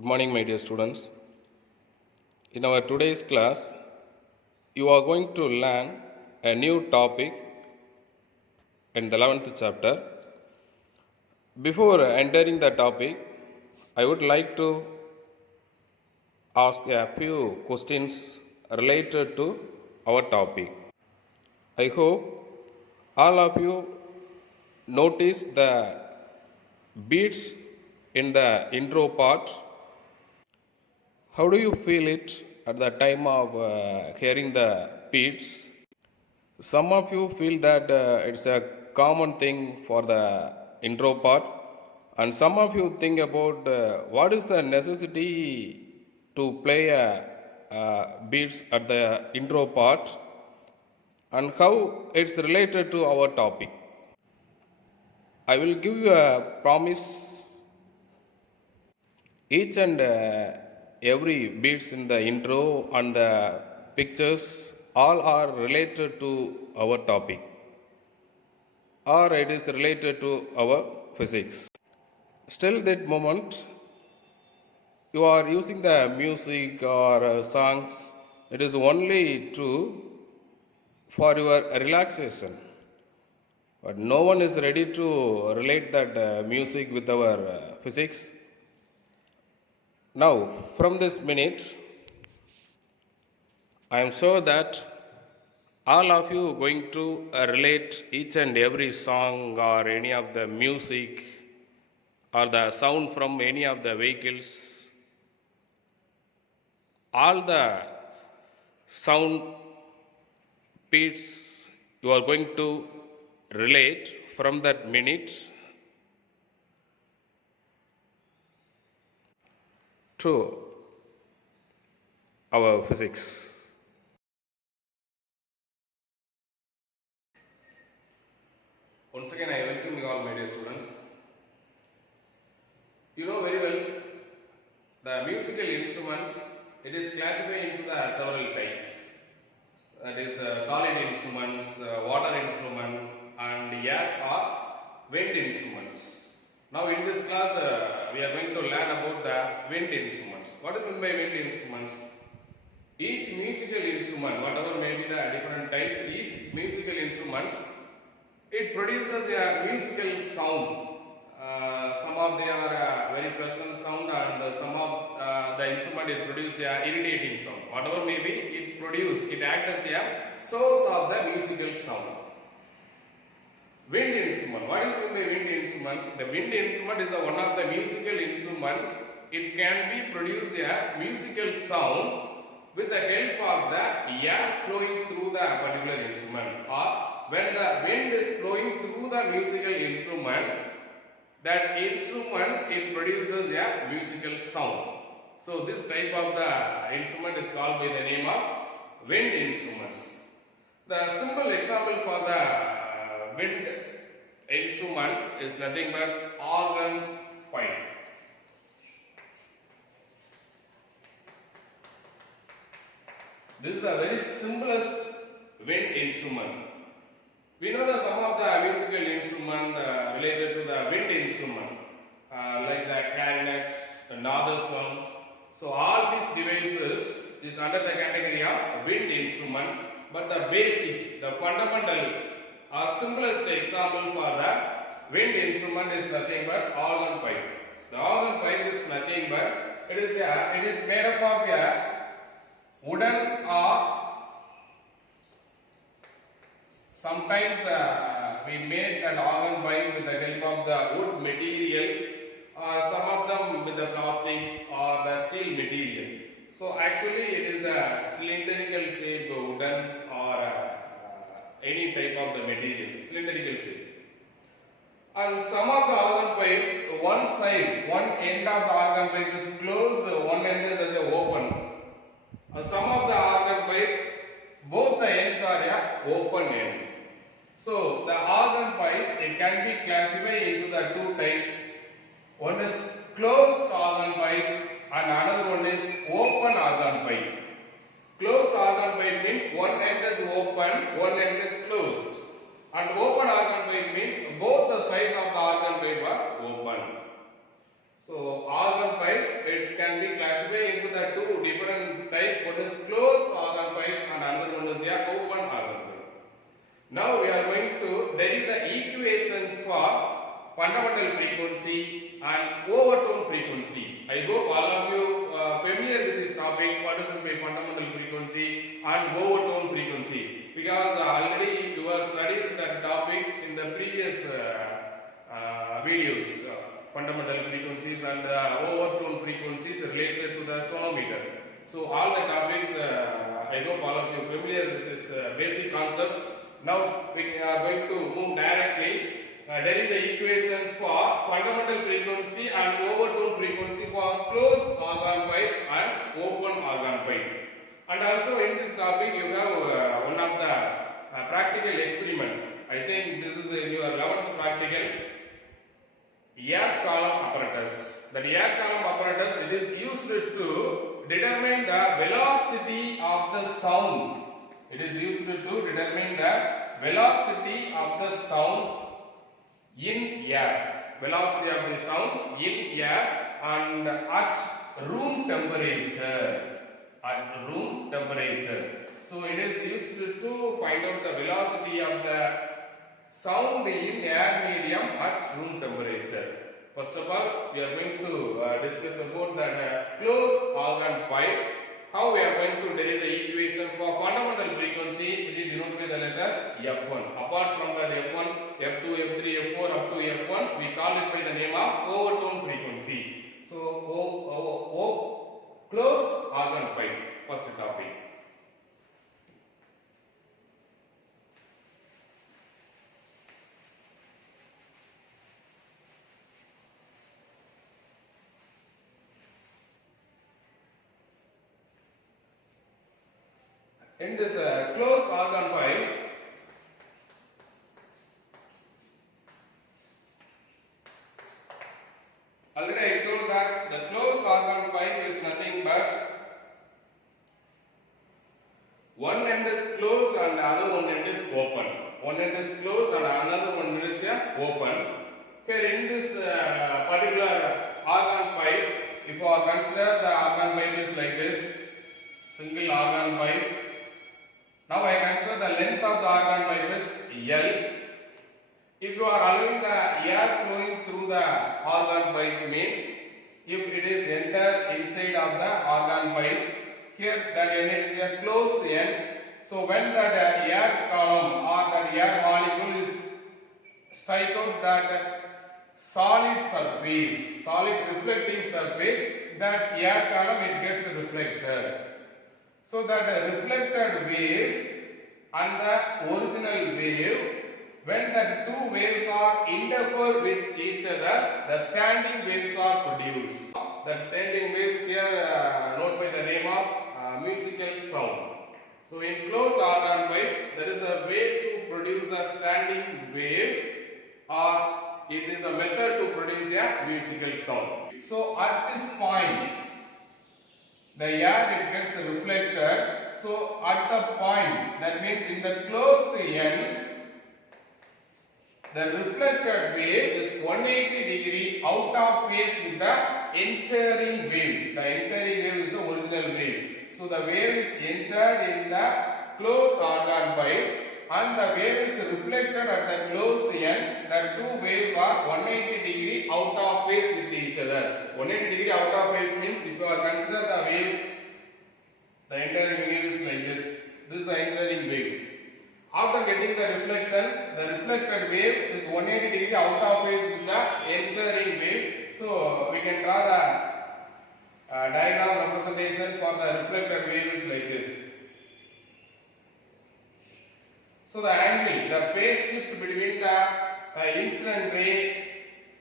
Good morning, my dear students. In our today's class, you are going to learn a new topic in the 11th chapter. Before entering the topic, I would like to ask a few questions related to our topic. I hope all of you notice the beats in the intro part. How do you feel it at the time of hearing the beats? Some of you feel that it's a common thing for the intro part, and some of you think about what is the necessity to play beats at the intro part and how it's related to our topic. I will give you a promise. Each and every beats in the intro and the pictures all are related to our topic, or it is related to our physics. Still, that moment you are using the music or songs, it is only true for your relaxation. But no one is ready to relate that music with our physics. Now, from this minute, I am sure that all of you going to relate each and every song or any of the music or the sound from any of the vehicles, all the sound beats you are going to relate from that minute to our physics. Once again, I welcome you all, my dear students. You know very well the musical instrument, it is classified into the several types. That is solid instruments, water instrument, and air or wind instruments. Now in this class, we are going to learn about the wind instruments. What is meant by wind instruments? Each musical instrument, whatever may be the different types, each musical instrument, it produces a musical sound. Some of them are very pleasant sound, and some of the instrument it produces a irritating sound. Whatever may be, it acts as a source of the musical sound. Wind instrument. What is meant by wind instrument? The wind instrument is one of the musical instrument. It can be produce a musical sound with the help of the air flowing through the particular instrument, or when the wind is flowing through the musical instrument, that instrument it produces a musical sound. So this type of the instrument is called by the name of wind instruments. The simple example for the wind instrument is nothing but organ pipe. This is the very simplest wind instrument. We know that some of the musical instruments related to the wind instrument, like the clarinet, the naderswam. So all these devices is under the category of wind instrument. But the basic, the fundamental, or simplest example for the wind instrument is nothing but organ pipe. The organ pipe is nothing but it is made up of a wooden or sometimes we made an organ pipe with the help of the wood material, some of them with the plastic or the steel material. So actually it is a cylindrical shape wooden or any type of the material, cylindrical shape. And some of the organ pipe, one side, one end of the organ pipe is closed, one end is as a open. Some of the organ pipe, both the ends are a open end. So the organ pipe, it can be classified into the two types. One is closed organ pipe and another one is open organ pipe. Closed organ pipe means one end is open, one end is closed. And open organ pipe means both the sides of the organ pipe are open. So organ pipe, it can fundamental frequency and overtone frequency. I hope all of you familiar with this topic. What is the fundamental frequency and overtone frequency? Because already you have studied that topic in the previous videos. Fundamental frequencies and overtone frequencies related to the sonometer. So all the topics, I hope all of you familiar with this basic concept. Now we are going to move directly derive the equation for fundamental frequency and overtone frequency for closed organ pipe and open organ pipe. And also in this topic you have one of the practical experiment. I think this is in your 11th practical. Air column apparatus. The air column apparatus, it is used to determine the velocity of the sound. It is used to determine the velocity of the sound in air. Velocity of the sound in air and at room temperature. At room temperature. So it is used to find out the velocity of the sound in air medium at room temperature. First of all, we are going to discuss about the closed organ pipe. How we are going to derive the equation for fundamental frequency, which is denoted by the letter F1. Apart from that F1, F2, F3, F4 up to F1, we call it by the name of overtone frequency. So, closed organ pipe, first topic. In this closed organ pipe, already I told that the closed organ pipe is nothing but one end is closed and the other one end is open. One end is closed and another one is open. Here in this particular organ pipe, if I consider the organ pipe is like this, single organ pipe. Now I consider the length of the organ pipe is L. If you are allowing the air flowing through the organ pipe means if it is entered inside of the organ pipe, here that end is a closed end. So when that air column or that air molecule is strike out that solid surface, solid reflecting surface, that air column it gets reflected. So that the reflected waves and the original wave, when the two waves are interfere with each other, the standing waves are produced. That standing waves here note by the name of musical sound. So in closed organ pipe, there is a way to produce the standing waves, or it is a method to produce a musical sound. So at this point, the air it gets reflected. So at the point, that means in the closed end, the reflected wave is 180 degree out of phase with the entering wave. The entering wave is the original wave. So the wave is entered in the closed organ pipe and the wave is reflected at the closed end. The two waves are 180 degree out of phase with each other. 180 degree out of phase means if you are consider the wave, the entering wave is like this. This is the entering wave. After getting the reflection, the reflected wave is 180 degree out of phase with the entering wave. So we can draw the diagram representation for the reflected wave is like this. So the angle, the phase shift between the incident ray,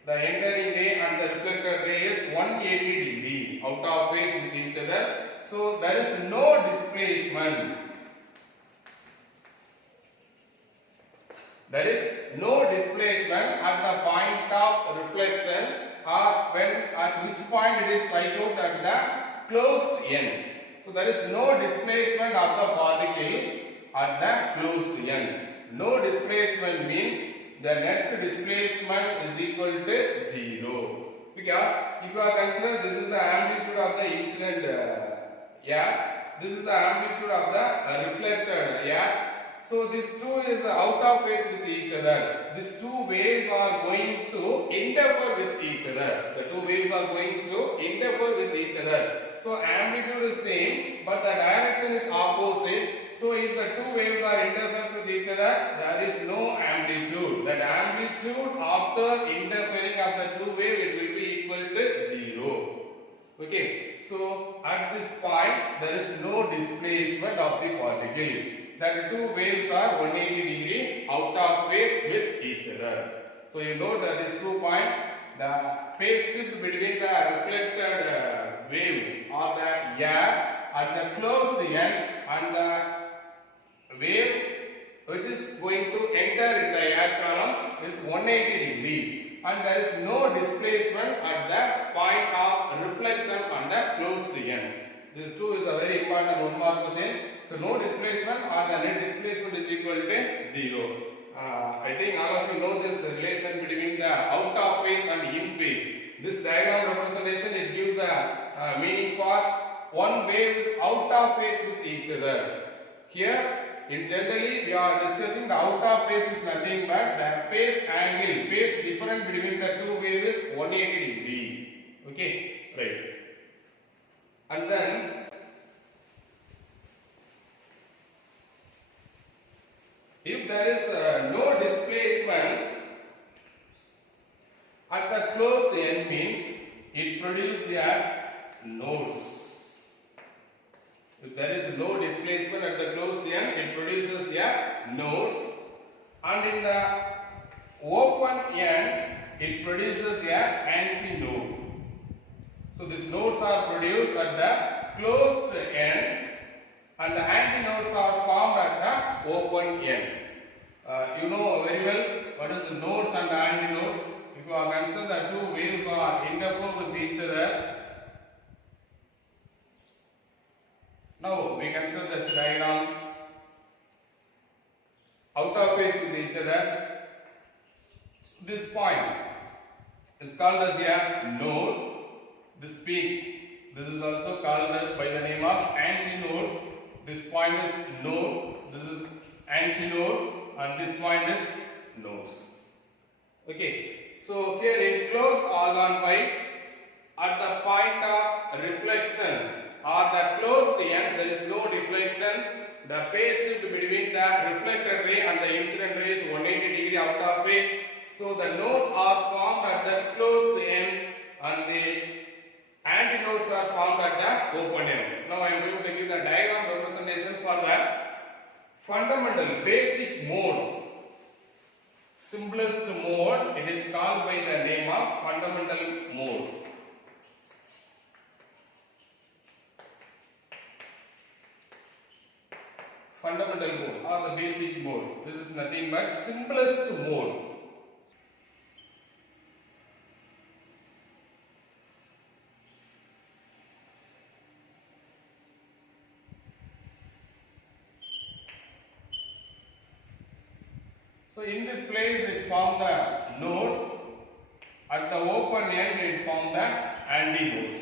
the entering ray and the reflected ray is 180 degree out of phase with each other. So there is no displacement. There is no displacement at the point of reflection or when at which point it is strike out at the closed end. So there is no displacement of the particle at the closed end. No displacement means the net displacement is equal to 0. Because if you are consider this is the amplitude of the incident air, this is the amplitude of the reflected air. So these two is out of phase with each other. these two waves are going to interfere with each other. The two waves are going to interfere with each other. So amplitude is same, but the direction is opposite. So if the two waves are interferes with each other, there is no amplitude. That amplitude after interfering of the two waves, it will be equal to 0. Okay, so at this point there is no displacement of the particle. That two waves are 180 degree out of phase with each other. So you know that these 2 points, the phase shift between the reflected wave or the air at the closed end and the wave which is going to enter in the air column is 180 degree, and there is no displacement at the point of reflection on the closed end. This too is a very important one mark question. So no displacement or the net displacement is equal to 0. I think all of you know this relation between the out of phase and in phase. This diagram representation, it gives the meaning for one wave is out of phase with each other. Here in generally we are discussing the out of phase is nothing but the phase angle, phase difference between the two waves is 180 degree. Okay, right. And then if there is no displacement at the closed end, means it produces a nodes. If there is no displacement at the closed end, it produces a nodes, and in the open end, it produces a antinode. So these nodes are produced at the closed end, and the antinodes are formed at the open end. You know very well what is the nodes and the antinodes. If you are concerned that two waves are interfere with each other. Now we consider this diagram. Out of phase with each other. This point is called as a node. This peak, this is also called by the name of antinode. This point is node, this is antinode, and this point is nodes. Okay, so here in closed argon pipe, at the point of reflection or the closed end, there is no deflection. The phase shift between the reflected ray and the incident ray is 180 degree out of phase. So the nodes are formed at the closed end and the antinodes are formed at the open end. Now I am going to give the diagram representation for the fundamental basic mode. Simplest mode, it is called by the name of fundamental mode. Fundamental mode or the basic mode. This is nothing but simplest mode. So in this place it form the nodes, at the open end it form the antinodes.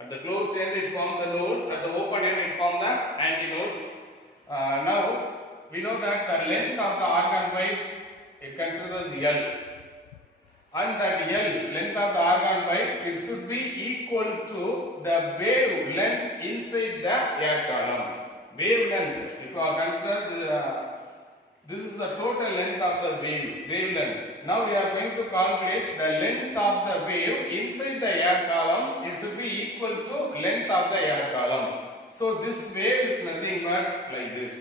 At the closed end it form the nodes, at the open end it form the antinodes. Now we know that the length of the argon pipe it considers L, and that L, length of the argon pipe, it should be equal to the wave length inside the air column. Wave length, if you are considered this is the total length of the wave length. Now we are going to calculate the length of the wave inside the air column. It should be equal to length of the air column. So this wave is nothing but like this.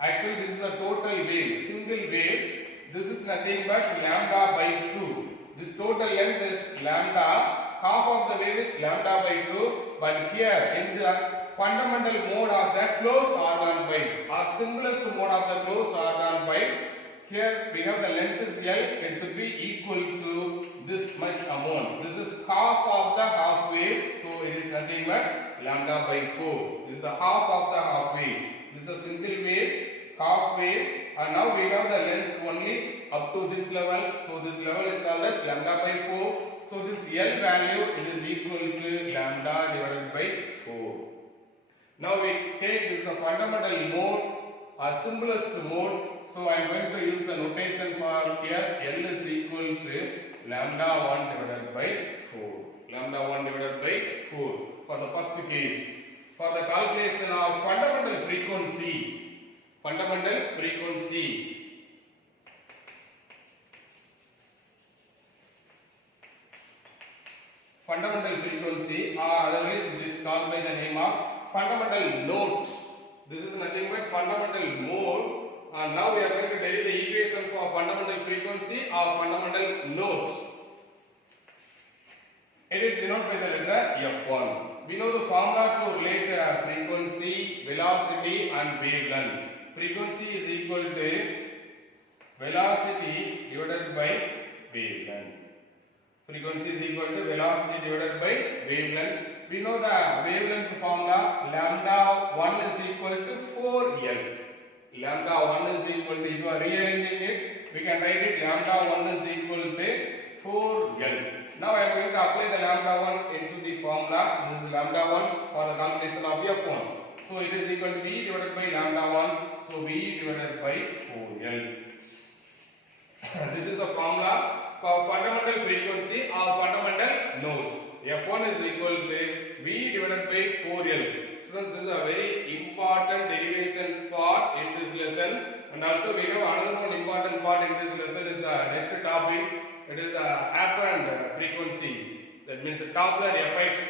Actually this is the total wave, single wave. This is nothing but lambda by 2. This total length is lambda. Half of the wave is lambda by 2. But here in the fundamental mode of the closed argon pipe or simplest mode of the closed argon pipe, here we have the length is L, it should be equal to this much amount. This is half of the half wave, so it is nothing but lambda by 4. This is the half of the half wave. This is a single wave, half wave, and now we have the length only up to this level. So this level is called as lambda by 4. So this L value it is equal to lambda divided by 4. Now we take this the fundamental mode or simplest mode. So I am going to use the notation for here. L is equal to lambda 1 divided by 4. Lambda 1 divided by 4 for the first case. For the calculation of fundamental frequency, fundamental frequency. Fundamental frequency, or otherwise it is called by the name of fundamental note. This is nothing but fundamental mode. And now we are going to derive the equation for fundamental frequency or fundamental note. It is denoted by the letter F1. We know the formula to relate frequency, velocity and wavelength. Frequency is equal to velocity divided by wavelength. Frequency is equal to velocity divided by wavelength. We know the wavelength formula, lambda 1 is equal to 4L. Lambda 1 is equal to, if you are rearranging it, we can write it lambda 1 is equal to 4L. Now I am going to apply the lambda 1 into the formula. This is lambda 1 for the calculation of F1. So it is equal to V divided by lambda 1. So V divided by 4L. This is the formula for fundamental frequency or fundamental note. F1 is equal to V divided by 4L. So this is a very important derivation part in this lesson. And also we have another one important part in this lesson is the next topic. It is the apparent frequency. That means the Doppler effect.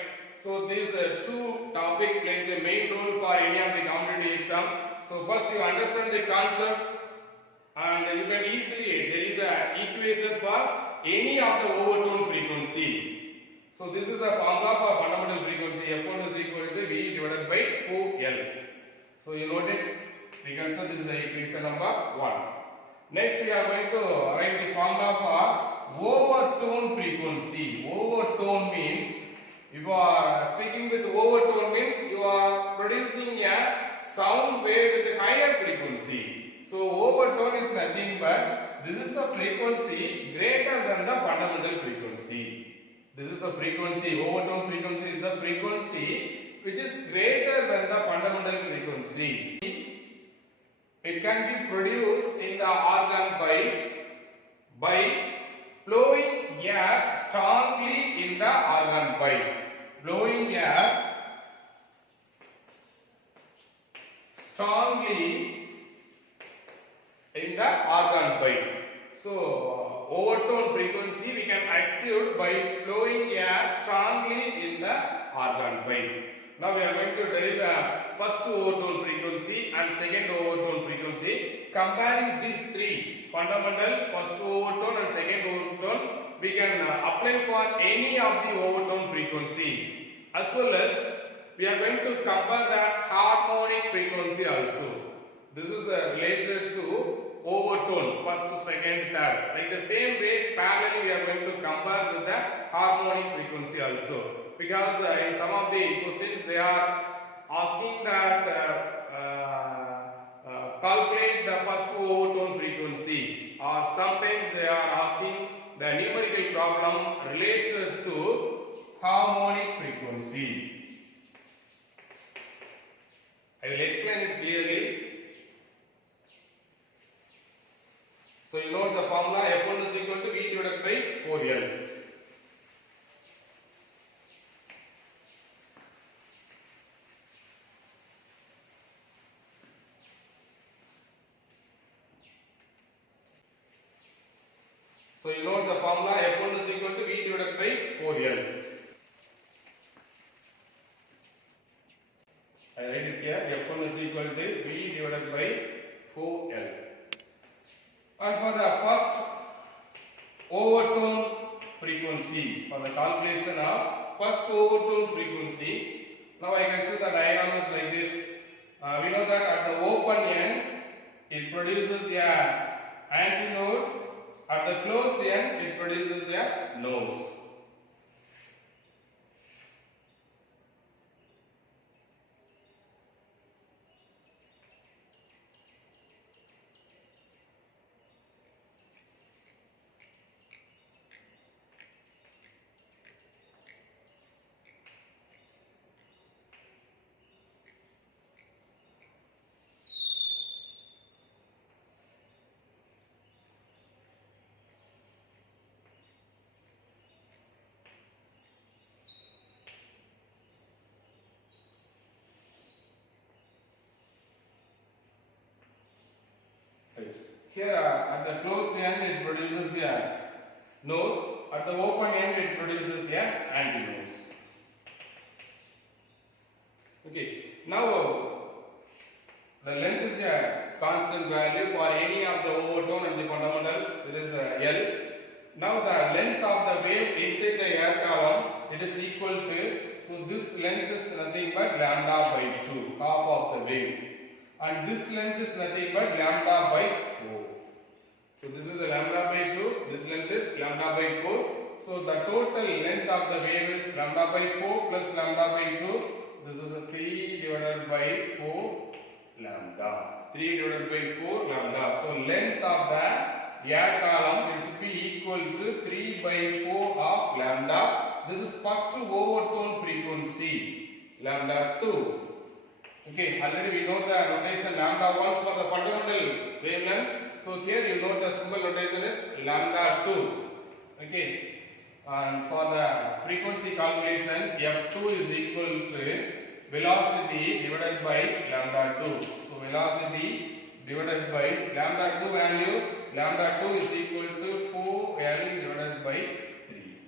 So these two topics plays a main role for any of the competitive exam. So first you understand the concept and you can easily derive the equation for any of the overtone frequency. So this is the formula for fundamental frequency. F1 is equal to V divided by 4L. So you note it. We can say this is the equation number 1. Next we are going to write the formula for overtone frequency. Overtone means, if you are speaking with overtone means you are producing a sound wave with a higher frequency. So overtone is nothing but this is the frequency greater than the fundamental frequency. This is the frequency, overtone frequency is the frequency which is greater than the fundamental frequency. It can be produced in the organ by blowing air strongly in the organ pipe. Blowing air strongly in the organ pipe. So overtone frequency we can achieve by blowing air strongly in the organ pipe. Now we are going to derive the first overtone frequency and second overtone frequency. Comparing these three, fundamental, first overtone and second overtone, we can apply for any of the overtone frequency. As well as we are going to compare the harmonic frequency also. This is related to overtone, first, second, third. Like the same way, parallelly we are going to compare with the harmonic frequency also. Because in some of the questions they are asking that calculate the first overtone frequency, or sometimes they are asking the numerical problem related to harmonic frequency. I will explain it clearly. So you note the formula F1 is equal to V divided by 4L. So you note the formula F1 is equal to V divided by 4L. I write it here, F1 is equal to V divided by 4L. And for the first overtone frequency, for the calculation of first overtone frequency, now I can see the diagram is like this. We know that at the open end, it produces a antinode. At the closed end, it produces a nose. Here at the closed end it produces a node. At the open end it produces a antinodes. Okay. Now the length is a constant value for any of the overtone and the fundamental. It is L. Now the length of the wave inside the air column, it is equal to, so this length is nothing but lambda by 2, half of the wave, and this length is nothing but lambda by 4. So this is a lambda by 2, this length is lambda by 4. So the total length of the wave is lambda by 4 plus lambda by 2. This is a 3 divided by 4 lambda. 3 divided by 4 lambda. So length of the air column is be equal to 3 by 4 of lambda. This is first overtone frequency, lambda 2. Okay, already we know the notation lambda 1 for the fundamental wavelength. So here you know the symbol notation is lambda 2. Okay, and for the frequency calculation, F2 is equal to velocity divided by lambda 2. So velocity divided by lambda 2 value, lambda 2 is equal to 4L divided by 3.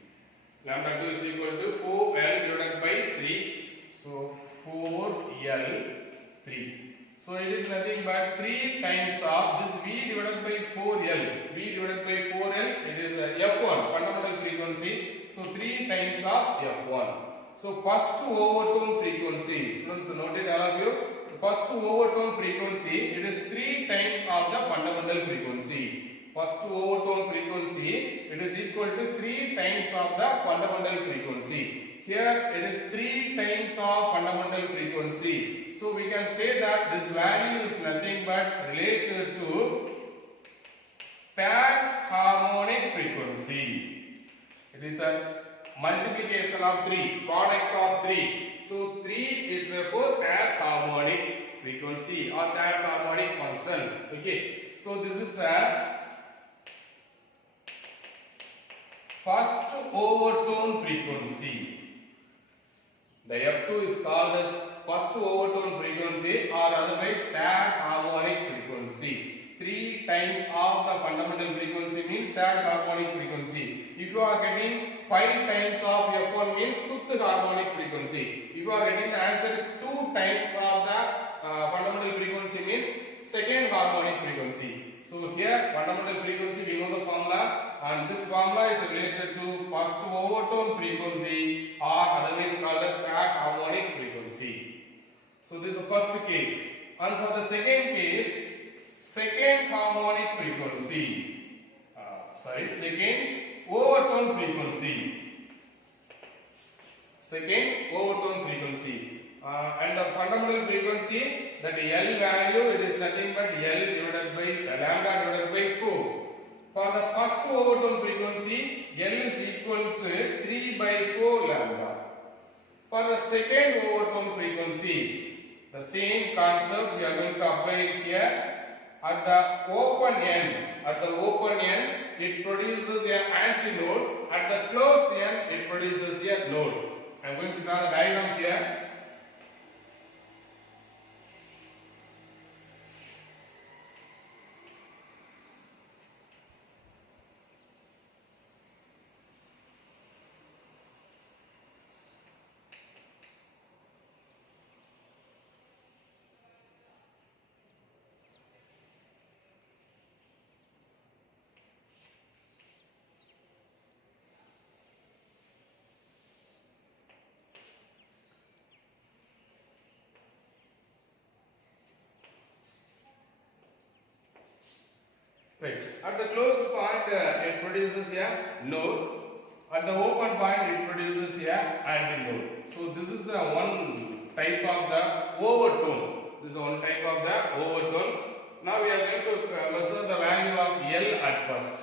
Lambda 2 is equal to 4L divided by 3. So 4L 3. So it is nothing but 3 times of this V divided by 4L. V divided by 4L, it is F1, fundamental frequency. So 3 times of F1. So first overtone frequency, students note it all of you. The first overtone frequency, it is 3 times of the fundamental frequency. First overtone frequency, it is equal to 3 times of the fundamental frequency. Here it is 3 times of fundamental frequency. So we can say that this value is nothing but related to third harmonic frequency. It is a multiplication of 3, product of 3. So 3 is therefore third harmonic frequency or third harmonic function. Okay. So this is the first overtone frequency. The F2 is called as first overtone frequency or otherwise third harmonic frequency. 3 times of the fundamental frequency means third harmonic frequency. If you are getting 5 times of F1 means fifth harmonic frequency. If you are getting the answer is 2 times of the fundamental frequency means second harmonic frequency. So here fundamental frequency we know the formula, and this formula is related to first overtone frequency or otherwise called as third harmonic frequency. So this is the first case, and for the second case, second harmonic frequency, second overtone frequency, second overtone frequency, and the fundamental frequency, that L value, it is nothing but L divided by lambda divided by 4. For the first overtone frequency, L is equal to 3 by 4 lambda. For the second overtone frequency, the same concept we are going to apply here. At the open end, it produces an antinode. At the closed end, it produces a node. I am going to draw the diagram here. Right. At the closed point, it produces a node. At the open point, it produces a antinode. So this is the one type of the overtone. This is one type of the overtone. Now we are going to measure the value of L at first.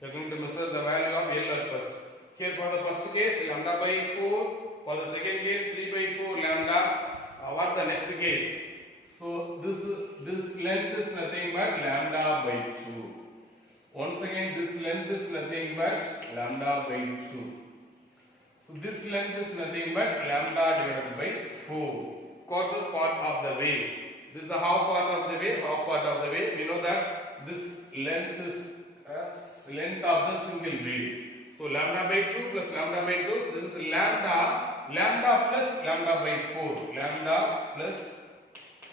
We are going to measure the value of L at first. Here for the first case, lambda by 4. For the second case, 3 by 4 lambda. What the next case? So this length is nothing but lambda by 2. Once again, this length is nothing but lambda by 2. So this length is nothing but lambda divided by 4. Quarter part of the wave. This is the half part of the wave, half part of the wave. We know that this length is length of the single bead. So lambda by 2 plus lambda by 2, this is lambda plus lambda by 4, lambda plus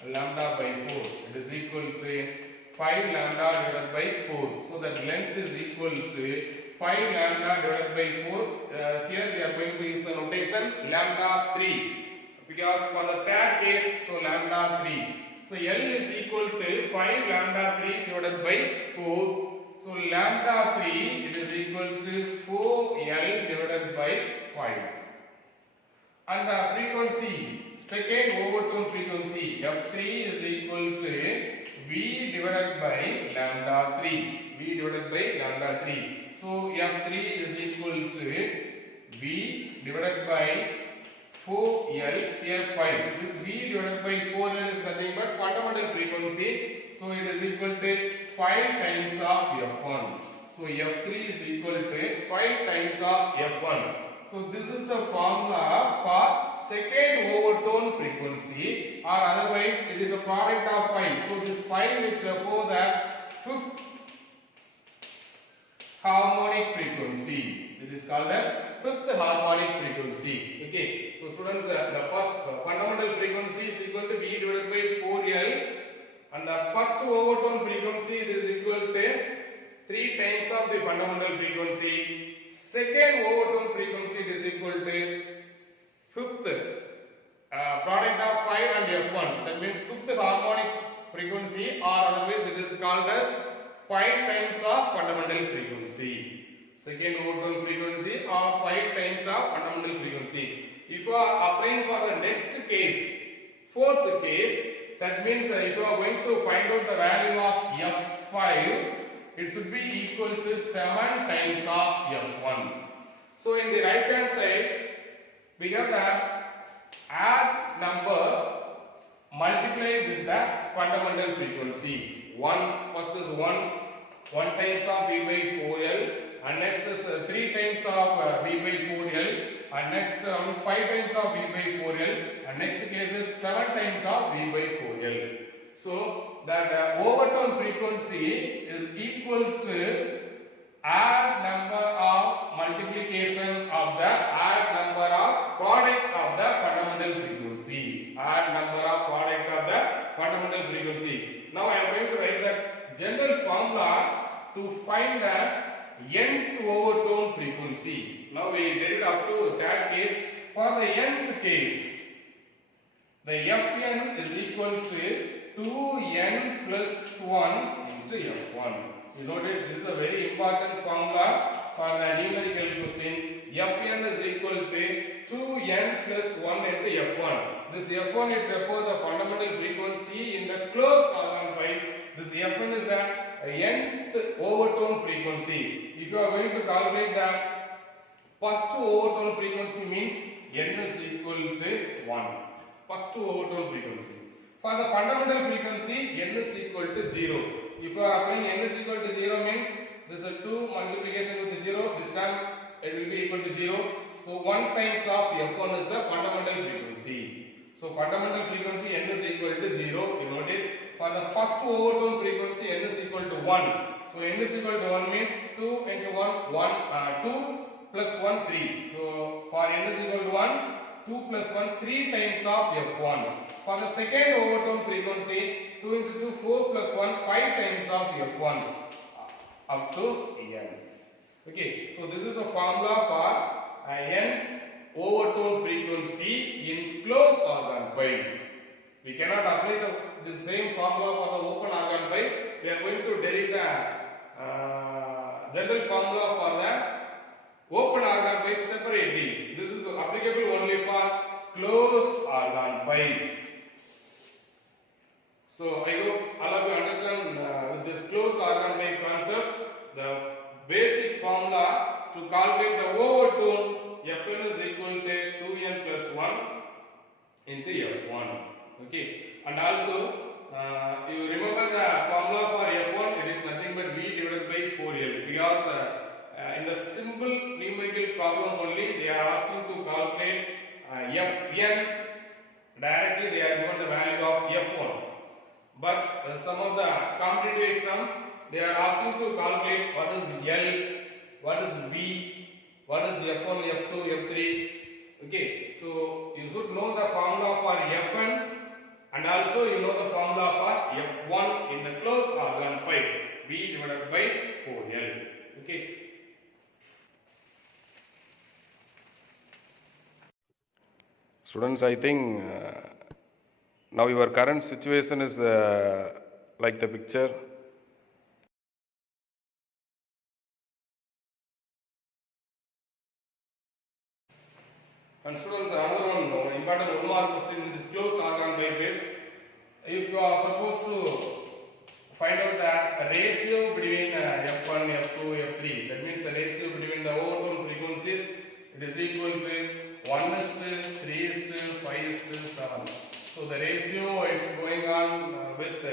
lambda by 4, it is equal to 5 lambda divided by 4. So that length is equal to 5 lambda divided by 4. Here we are going to use the notation lambda 3, because for the third case, so lambda 3. So L is equal to 5 lambda 3 divided by 4. So lambda 3, it is equal to 4L divided by 5. And the frequency, second overtone frequency F3 is equal to V divided by lambda 3. V divided by lambda 3. So F3 is equal to V divided by 4L, here 5. This V divided by 4L is nothing but fundamental frequency. So it is equal to 5 times of F1. So F3 is equal to 5 times of F1. So this is the formula for second overtone frequency, or otherwise it is a product of pi. So this pi will refer the fifth harmonic frequency. It is called as fifth harmonic frequency. Okay. So students, the first fundamental frequency is equal to V divided by 4L, and the first overtone frequency it is equal to 3 times of the fundamental frequency. Second overtone frequency it is equal to fifth product of 5 and F1. That means fifth harmonic frequency, or otherwise it is called as 5 times of fundamental frequency. Second overtone frequency or 5 times of fundamental frequency. If you are applying for the next case, fourth case, that means if you are going to find out the value of F5, it should be equal to 7 times of F1. So in the right hand side, we have the add number multiplied with the fundamental frequency. First is 1 times of V by 4L, and next is 3 times of V by 4L, and next 5 times of V by 4L, and next case is 7 times of V by 4L. So that overtone frequency is equal to add number of multiplication of the add number of product of the fundamental frequency. Add number of product of the fundamental frequency. Now I am going to write the general formula to find the nth overtone frequency. Now we derived up to third case. For the nth case, the Fn is equal to 2n plus 1 into F1. You notice this is a very important formula for the numerical question. Fn is equal to 2n plus 1 into F1. This F1 is therefore the fundamental frequency in the closed organ pipe. This Fn is the nth overtone frequency. If you are going to calculate the first overtone frequency, means n is equal to 1. First overtone frequency. For the fundamental frequency, n is equal to 0. If you are applying n is equal to 0, means this is 2 multiplication with 0. This time it will be equal to 0. So 1 times of F1 is the fundamental frequency. So fundamental frequency n is equal to 0. You note it. For the first overtone frequency, n is equal to 1. So n is equal to 1 means 2 into 1, 2 plus 1, 3. So for n is equal to 1, 2 plus 1, 3 times of F1. For the second overtone frequency, 2 into 2, 4 plus 1, 5 times of F1 up to n. Okay, so this is the formula for n overtone frequency in closed organ pipe. We cannot apply the same formula for the open organ pipe. We are going to derive the general formula for the open organ pipe separately. This is applicable only for closed organ pipe. So I hope all of you understand with this closed organ pipe concept, the basic formula to calculate the overtone Fn is equal to 2n plus 1 into F1. Okay, and also you remember the formula for F1, it is nothing but V divided by 4L, because in the simple numerical problem only they are asking to calculate Fn. Directly they are given the value of F1. But some of the competitive exam, they are asking to calculate what is L, what is V, what is F1, F2, F3. Okay, so you should know the formula for F1 and also you know the formula for F1 in the closed organ pipe, V divided by 4L. Okay. Students, I think now your current situation is like the picture. And students, another one important 1 mark question in this closed organ pipe is, if you are supposed to find out the ratio between F1, F2, F3, that means the ratio between the overtone frequencies, it is equal to 1:3:5:7. So the ratio is going on with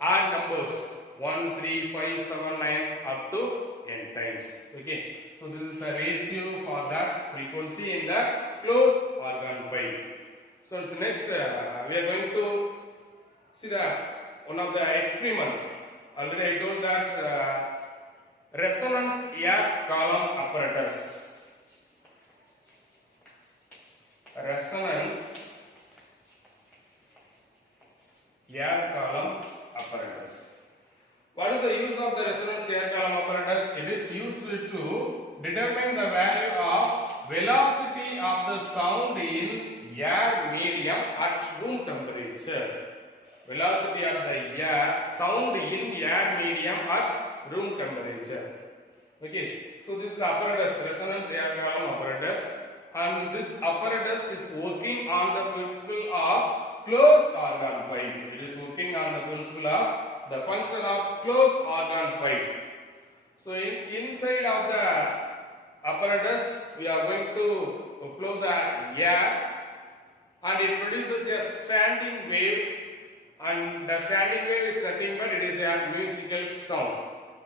odd numbers 1, 3, 5, 7, 9 up to n times. Okay, so this is the ratio for that frequency in the closed organ pipe. So next we are going to see the one of the experiment. Already I told that resonance air column apparatus. Resonance air column apparatus. What is the use of the resonance air column apparatus? It is used to determine the value of velocity of the sound in air medium at room temperature. Velocity of the air sound in air medium at room temperature. Okay, so this is apparatus, resonance air column apparatus, and this apparatus is working on the principle of closed organ pipe. It is working on the principle of the function of closed organ pipe. So inside of the apparatus we are going to blow the air and it produces a standing wave, and the standing wave is nothing but it is a musical sound.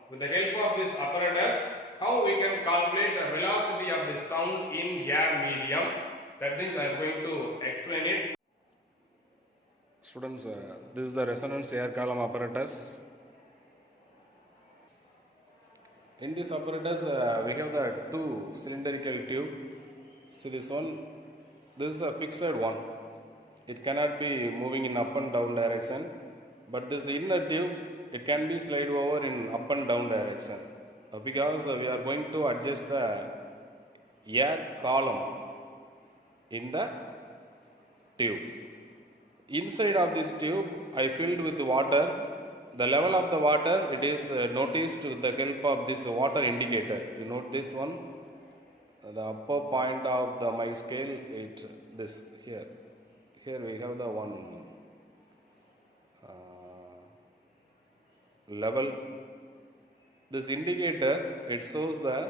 With the help of this apparatus, how we can calculate the velocity of the sound in air medium, that means I am going to explain it. Students, this is the resonance air column apparatus. In this apparatus, we have the two cylindrical tube. See this one, this is a fixed one. It cannot be moving in up and down direction, but this inner tube, it can be slide over in up and down direction, because we are going to adjust the air column in the tube. Inside of this tube, I filled with water. The level of the water, it is noticed with the help of this water indicator. You note this one, the upper point of my scale, this here. Here we have the one level. This indicator, it shows the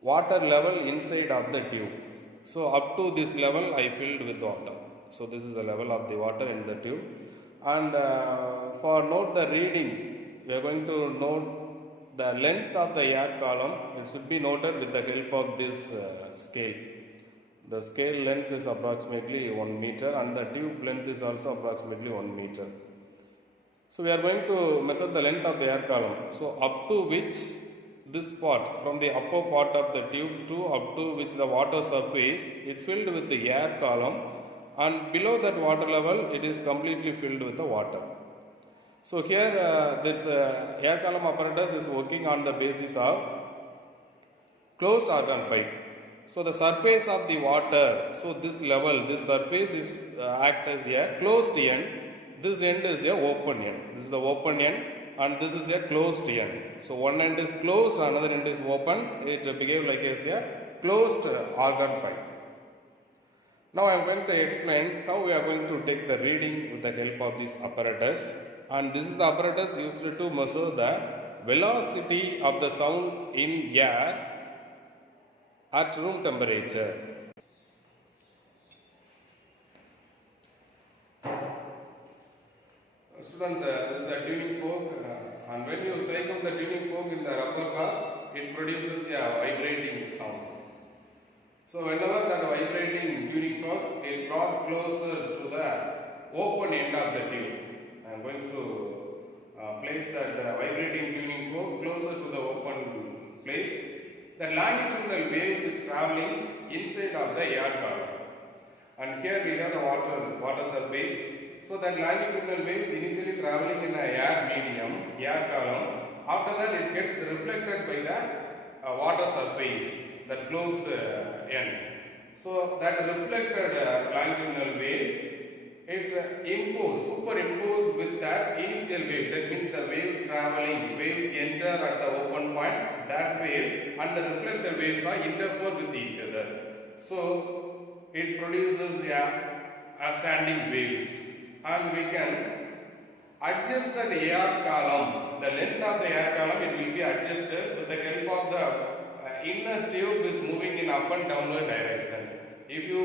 water level inside of the tube. So up to this level I filled with water. So this is the level of the water in the tube. And for note the reading, we are going to note the length of the air column. It should be noted with the help of this scale. The scale length is approximately 1 meter and the tube length is also approximately 1 meter. So we are going to measure the length of the air column. So up to which this part, from the upper part of the tube to up to which the water surface, it filled with the air column, and below that water level it is completely filled with the water. So here this air column apparatus is working on the basis of closed organ pipe. So the surface of the water, so this level, this surface is act as a closed end. This end is a open end. This is the open end and this is a closed end. So one end is closed, another end is open. It behaves like a closed organ pipe. Now I am going to explain how we are going to take the reading with the help of this apparatus. And this is the apparatus used to measure the velocity of the sound in air at room temperature. Students, this is a tuning fork, and when you strike up the tuning fork in the rubber bar, it produces a vibrating sound. So whenever that vibrating tuning fork is brought closer to the open end of the tube, I am going to place that vibrating tuning fork closer to the open place. The longitudinal waves is traveling inside of the air column. And here we have the water surface. So that longitudinal waves initially traveling in a air medium, air column. After that it gets reflected by the water surface, that closed end. So that reflected longitudinal wave, it superimposed with that initial wave. That means the waves traveling, waves enter at the open point, that wave and the reflected waves are interpole with each other. So it produces a standing waves, and we can adjust the air column, the length of the air column, it will be adjusted with the help of the inner tube is moving in up and downward direction. If you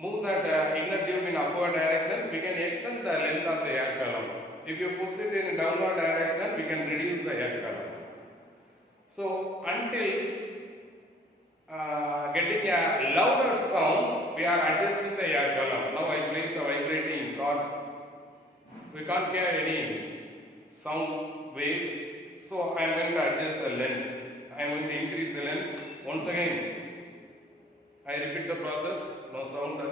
move that inner tube in upward direction, we can extend the length of the air column. If you push it in downward direction, we can reduce the air column. So until getting a louder sound, we are adjusting the air column. Now I place the vibrating cord. We can't hear any sound waves, so I am going to adjust the length. I am going to increase the length. Once again, I repeat the process. No sound.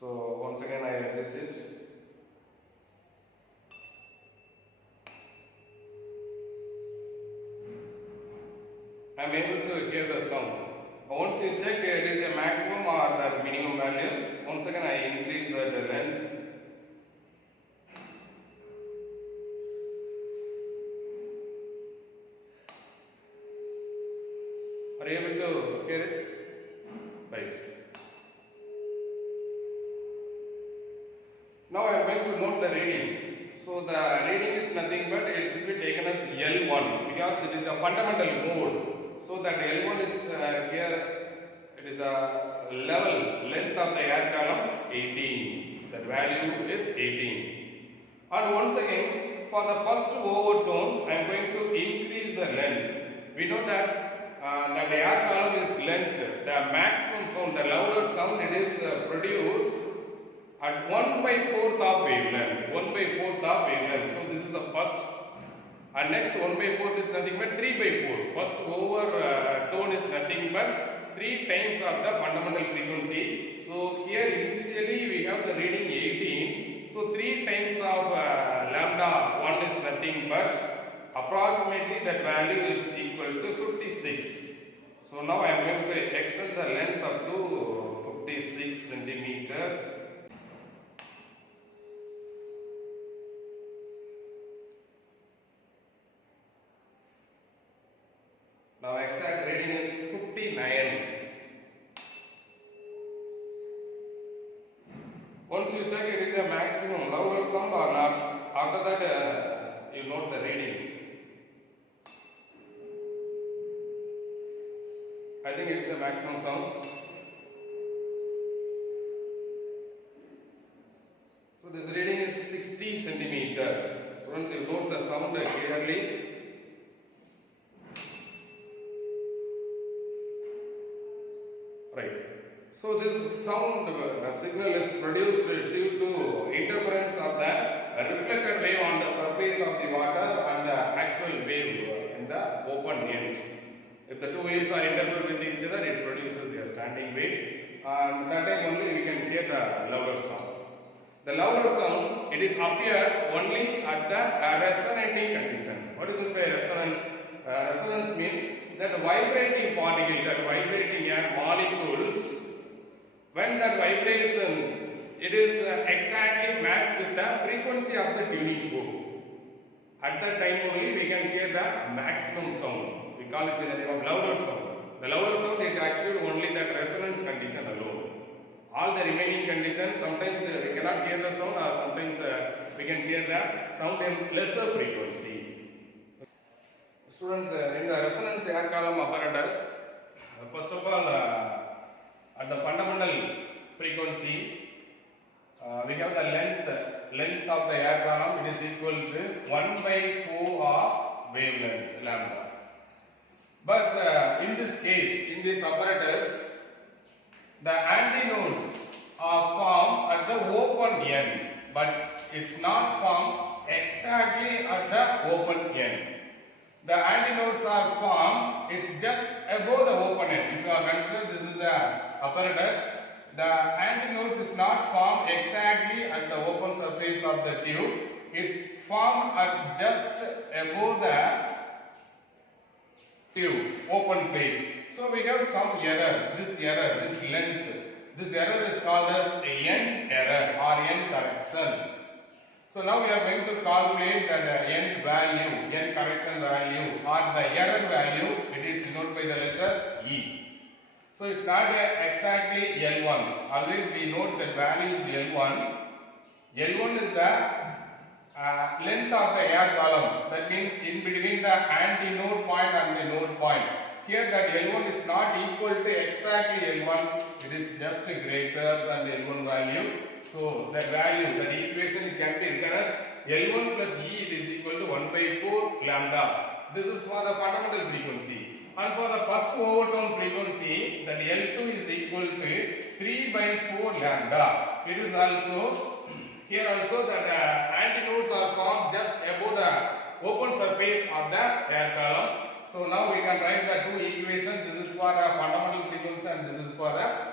So once again, I adjust it. I am able to hear the sound. Once you check it is a maximum or the minimum value, once again I increase the length. Are you able to hear it? Right. Now I am going to note the reading. So the reading is nothing but it should be taken as L1 because it is a fundamental mode. So that L1 is here, it is a level length of the air column 18. The value is 18. And once again, for the first overtone, I am going to increase the length. We know that the air column is length. The maximum sound, the louder sound, it is produced at 1/4 of wavelength. 1/4 of wavelength. So this is the first. And next 1/4 is nothing but 3/4. First tone is nothing but 3 times of the fundamental frequency. So here initially we have the reading 18. So 3 times of lambda 1 is nothing but approximately that value is equal to 56. So now I am going to extend the length up to 56 centimeter. Now exact reading is 59. Once you check it is a maximum louder sound or not, after that you note the reading. I think it is a maximum sound. So this reading is 60 centimeter. So once you note the sound clearly. Right. So this sound signal is produced due to interference of the reflected wave on the surface of the water and the actual wave in the open end. If the two waves are interfered with each other, it produces a standing wave, and that time only we can hear the louder sound. The louder sound, it is appear only at the resonating condition. What is meant by resonance? Resonance means that vibrating particle, that vibrating air molecules, when that vibration, it is exactly matched with the frequency of the tuning fork. At that time only we can hear the maximum sound. We call it with the name of louder sound. The louder sound, it achieves only that resonance condition alone. All the remaining conditions, sometimes we cannot hear the sound, or sometimes we can hear the sound in lesser frequency. Students, in the resonance air column apparatus, first of all, at the fundamental frequency, we have the length of the air column, it is equal to 1/4 of wavelength lambda. But in this case, in this apparatus, the antinodes are formed at the open end, but it's not formed exactly at the open end. The antinodes are formed, it's just above the open end. If you are considered this is the apparatus, the antinodes is not formed exactly at the open surface of the tube. It's formed at just above the tube, open place. So we have some error, this length. This error is called as end error or end correction. So now we are going to calculate the end value, end correction value or the error value. It is denoted by the letter E. So it's not exactly L1. Always we note that value is L1. L1 is the length of the air column. That means in between the antinode point and the node point. Here that L1 is not equal to exactly L1. It is just greater than the L1 value. So that value, that equation can be written as L1 plus E it is equal to 1 by 4 lambda. This is for the fundamental frequency. And for the first overtone frequency, that L2 is equal to 3 by 4 lambda. It is also, here also that antinodes are formed just above the open surface of the air column. So now we can write the two equations. This is for the fundamental frequency and this is for the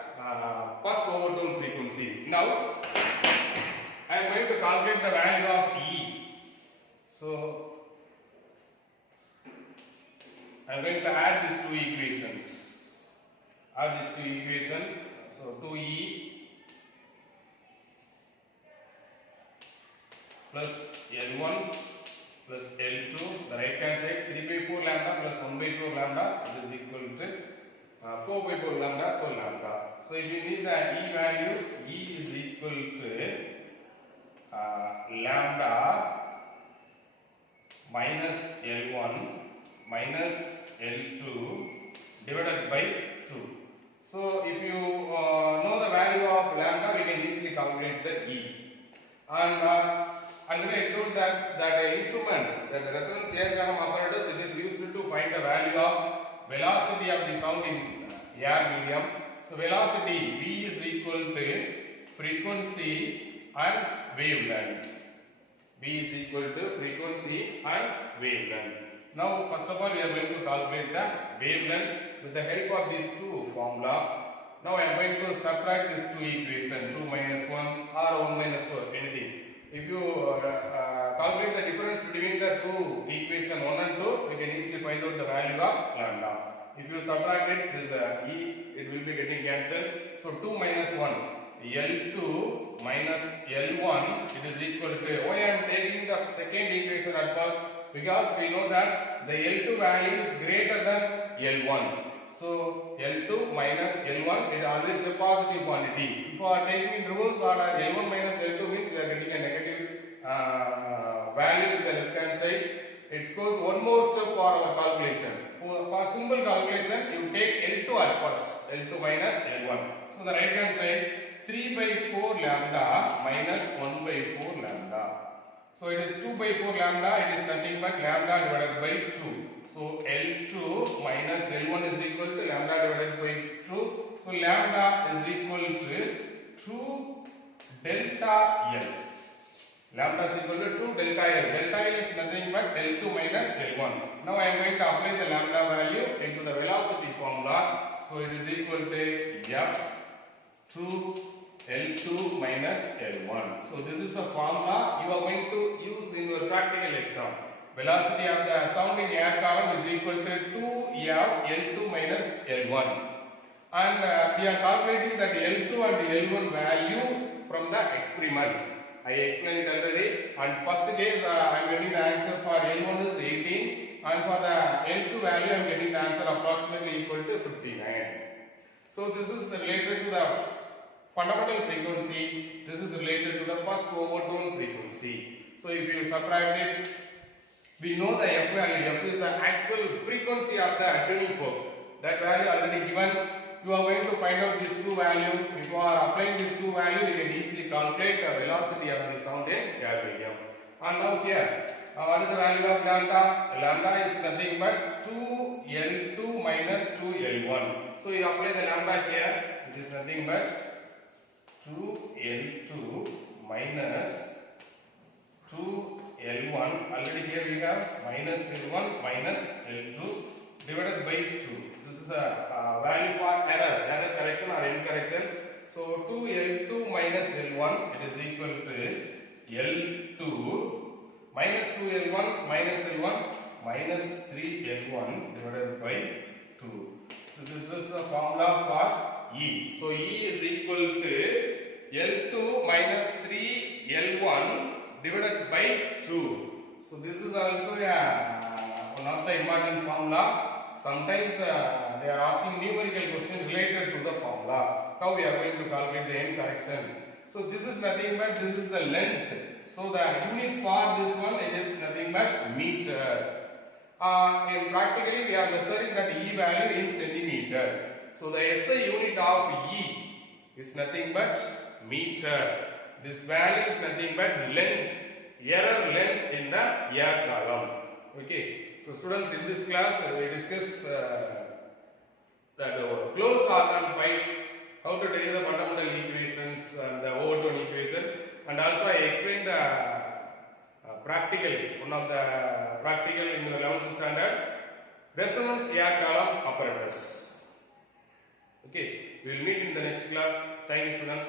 first overtone frequency. Now I am going to calculate the value of E. So I am going to add these two equations. Add these two equations. So 2E plus L1 plus L2, the right hand side 3 by 4 lambda plus 1 by 4 lambda, it is equal to 4 by 4 lambda, so lambda. So if you need the E value, E is equal to lambda minus L1 minus L2 divided by 2. So if you know the value of lambda, we can easily calculate the E. And when I told that the instrument, that the resonance air column apparatus, it is used to find the value of velocity of the sound in air medium. So velocity V is equal to frequency and wavelength. V is equal to frequency and wavelength. Now first of all we are going to calculate the wavelength with the help of these two formula. Now I am going to subtract these two equations, 2 minus 1 or 1 minus 4, anything. If you calculate the difference between the two equations 1 and 2, we can easily find out the value of lambda. If you subtract it, this E, it will be getting cancelled. So 2 minus 1, L2 minus L1, it is equal to, why I am taking the second equation at first? Because we know that the L2 value is greater than L1. So L2 minus L1 is always a positive quantity. If we are taking in reverse order, L1 minus L2 means we are getting a negative value in the left hand side. It goes one more step for our calculation. For simple calculation, you take L2 at first, L2 minus L1. So the right hand side, 3 by 4 lambda minus 1 by 4 lambda. So it is 2 by 4 lambda, it is nothing but lambda divided by 2. So L2 minus L1 is equal to lambda divided by 2. So lambda is equal to 2 delta L. Lambda is equal to 2 delta L. Delta L is nothing but L2 minus L1. Now I am going to apply the lambda value into the velocity formula. So it is equal to F2 L2 minus L1. So this is the formula you are going to use in your practical exam. Velocity of the sound in air column is equal to 2F L2 minus L1. And we are calculating that L2 and L1 value from the experiment. I explained it already. And first case I am getting the answer for L1 is 18 and for the L2 value I am getting the answer approximately equal to 59. So this is related to the fundamental frequency. This is related to the first overtone frequency. So if you subtract it, we know the F value. F is the actual frequency of the tuning fork. That value already given. You are going to find out these two values. If you are applying these two values, you can easily calculate the velocity of the sound in air medium. And now here, what is the value of lambda? Lambda is nothing but 2L2 minus 2L1. So you apply the lambda here. It is nothing but 2L2 minus 2L1, already here we have minus L1 minus L2 divided by 2. This is the value for error correction or incorrection. So 2L2 minus L1, it is equal to L2 minus 2L1 minus L1 minus 3L1 divided by 2. So this is the formula for E. So E is equal to L2 minus 3L1 divided by 2. So this is also one of the important formula. Sometimes they are asking numerical questions related to the formula. How we are going to calculate the end correction. So this is nothing but this is the length. So the unit for this one, it is nothing but meter. In practically we are measuring that E value in centimeter. So the SI unit of E is nothing but meter. This value is nothing but length, error length in the air column. Okay. So students, in this class we discuss that closed organ pipe, how to derive the fundamental equations and the overtone equation, and also I explained the practical, one of the practical in the 11th standard, resonance air column apparatus. Okay, we will meet in the next class. Thank you students.